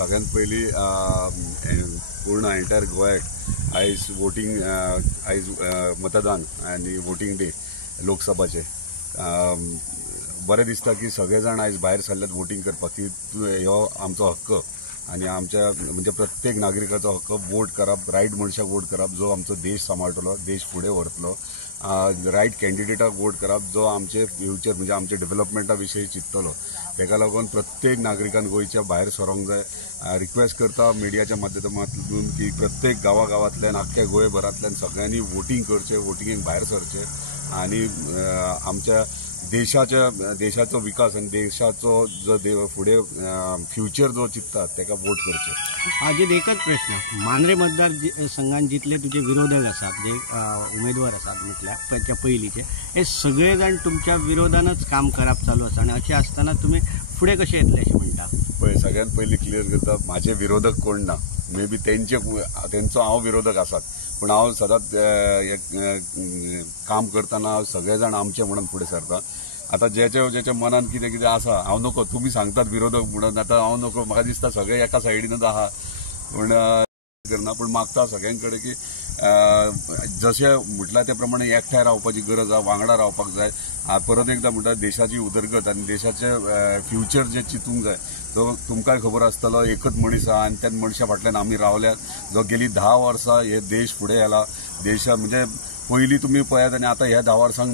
सगळ्यात पयली पूर्ण एंटायर गोंयाक आयज वोटिंग आयज मतदान आनी वोटिंग डे लोकसभाचे बरें दिसता की सगळे जाण आयज भायर सरल्यात वोटिंग करपाक की हो आमचो हक्क आणि आमच्या म्हणजे प्रत्येक नागरिकाचो हक्क वोट करप, रायट मनशाक वोट करप जो आमचो देश सांबाळटलो, देश फुडें व्हरतलो, रायट कॅन्डिडेटाक वोट करप जो आमचे फ्युचर म्हणजे आमच्या डेव्हलपमेंटा विशयी चिंततलो। तेका लागून प्रत्येक नागरिकान गोंयच्या भायर सरोंक जाय। रिक्वेस्ट करता मिडियाच्या माध्यमांतून की प्रत्येक गांवांतल्यान आख्ख्या गोंयभरांतल्यान सगळ्यांनी वोटिंग करचें, वोटिंगेक भायर सरचें आणि आमच्या देशाचो विकास आणि देशाचो जो फुडें फ्युचर जो चिंततात तेका वोट करचें। हाजेर एकच प्रश्न, मांद्रे मतदार संघान जितले तुझे विरोधक आसात जे उमेदवार आसात म्हटल्यार त्याच्या पयलींचे हे सगळे जाण तुमच्या विरोधानच काम करप चालू आसा आणि अशें आसतना तुमी फुडें कशें येतले अशें म्हणटा? पळय, सगळ्यात पयलीं क्लियर करता म्हाजे विरोधक कोण ना। मे बी तेंचो हांव विरोधक आसात, पण हांव सदांच काम करतना सगळे जाण आमचे म्हणून फुडें सरता। आता ज्याच्या मनात कितें आसा हांव नको, तुमी सांगतात विरोधक म्हणून, आता हांव नको, म्हाका दिसता सगळे एका सायडीनच आहा पूण करना, पूण मागता सगळ्यां कडेन की जशें म्हटल्या त्या प्रमाणे एकठांय रावपाची गरज आहा, वांगडा रावपाक जाय। परत एकदां म्हणटा देशाची उदरगत आनी देशाचें फ्युचर जे चिंतूंक जाय तो तुमकांय खबर आसतलो, एकच मनीस आहा आनी त्या मनशा फाटल्यान आमी रावल्यात जो गेली 10 वर्सां हे देश फुडें येला। देशा म्हणजे पयलीं तुमी पळयात आनी आतां ह्या 10 वर्सांक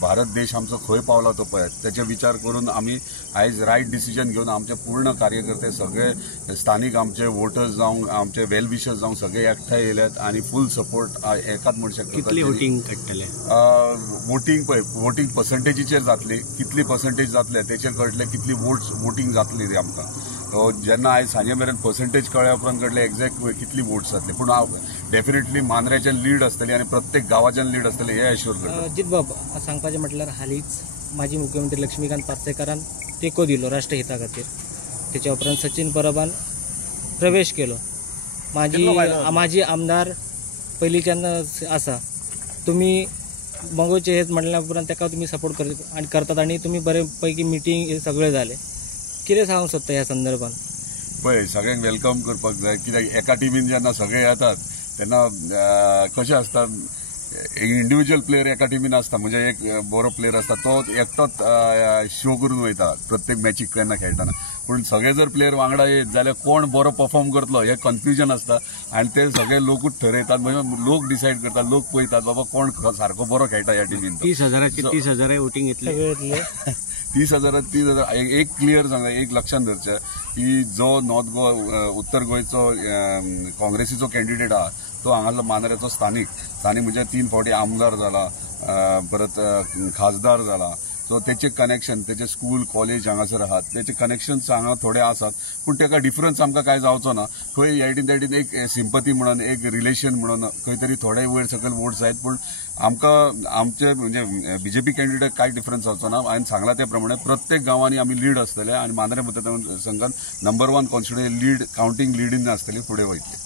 भारत देश आमचो खंय पावला तो पळयात, तेचे विचार करून आमी आयज रायट डिसिजन घेवन आमचे पूर्ण कार्यकर्ते सगळे स्थानीक आमचे वोटर्स जावं आमचे वेल विशर्स जावं सगळे एकठांय येयल्यात आणि फुल सपोर्ट एकाच मनशाक करता। कितली वोटिंग कट्टले? वोटिंग पर्संटेजीचेर जातली, कितली पर्संटेज जातले तेचेर कळटले कितली वोटिंग जातली ती आमकां। जेन्ना आयज सांजे मेरेन पर्संटेज कळ्ळ्या उपरांत कळटले एक्झॅक्ट कितली वोट्स जातली, पूण डेफिनेटली मांद्रेच्यान लीड आसतली आणि प्रत्येक गांवाच्यान लीड आसतली हे एश्योर करता। अजित बाब सांगपाचें म्हटल्यार हालींच माजी मुख्यमंत्री लक्ष्मीकांत पार्सेकरान तेको दिलो राष्ट्रहिता खातीर, तेच्या उपरांत सचिन परबान प्रवेश केलो, माजी आमदार पयलींच्यान आसा, तुमी मंगोचे हेत म्हणल्या उपरांत तेका तुमी सपोर्ट करतात आणि तुमी बरे पैकी मिटींग हे सगळे जाले, कितें सांगूंक सोदता ह्या संदर्भात? पळय, सगळ्यांक वेलकम करपाक जाय, कित्याक एका टिमीन जेन्ना सगळे येतात तेन्ना कशें आसता इंडिव्हिज्युअल प्लेयर एका टिमीन आसता, म्हणजे एक बरो प्लेयर आसता तो एकटोच शो करून वयता प्रत्येक मॅचीक केन्ना खेळटाना, पूण सगळे जर प्लेयर वांगडा येत जाल्यार कोण बरो परफॉर्म करतलो हे कन्फ्युजन आसता आणि ते सगळे लोकूच ठरयतात, म्हणजे लोक डिसायड करतात, लोक पळयतात बाबा कोण सारको बरो खेळटा ह्या टिमीन। 30,000 वोटिंग घेतले 30,000 एक क्लियर सांगता, एक लक्षात धरचें की जो नॉर्थ गोवा उत्तर गोंयचो काँग्रेसीचो कॅन्डिडेट आहा तो हांगासलो मांद्रेचो स्थानीक म्हणजे 3 फावटी आमदार जाला, परत खासदार जाला, सो तेचे कनेक्शन, तेचे स्कूल कॉलेज हांगासर आहात, तेचे कनेक्शन्स हांगा थोडे आसात, पूण तेका डिफरन्स आमकां काय जावचो ना। खंय ह्या एक सिंपथी म्हणून एक रिलेशन म्हणून खंय तरी थोडे वयर सकयल वोट्स जायत, पूण आमकां आमचे म्हणजे बीजेपी कॅन्डिडेट काय डिफरन्स जावचो ना। हांवें सांगला त्या प्रमाणे प्रत्येक गांवांनी आमी लीड आसतले आणि मांद्रे मतदारसंघात नंबर 1 कॉन्स्टिट्युएन्सी लीड काउंटिंग लीडीन आसतली, फुडें वयतली।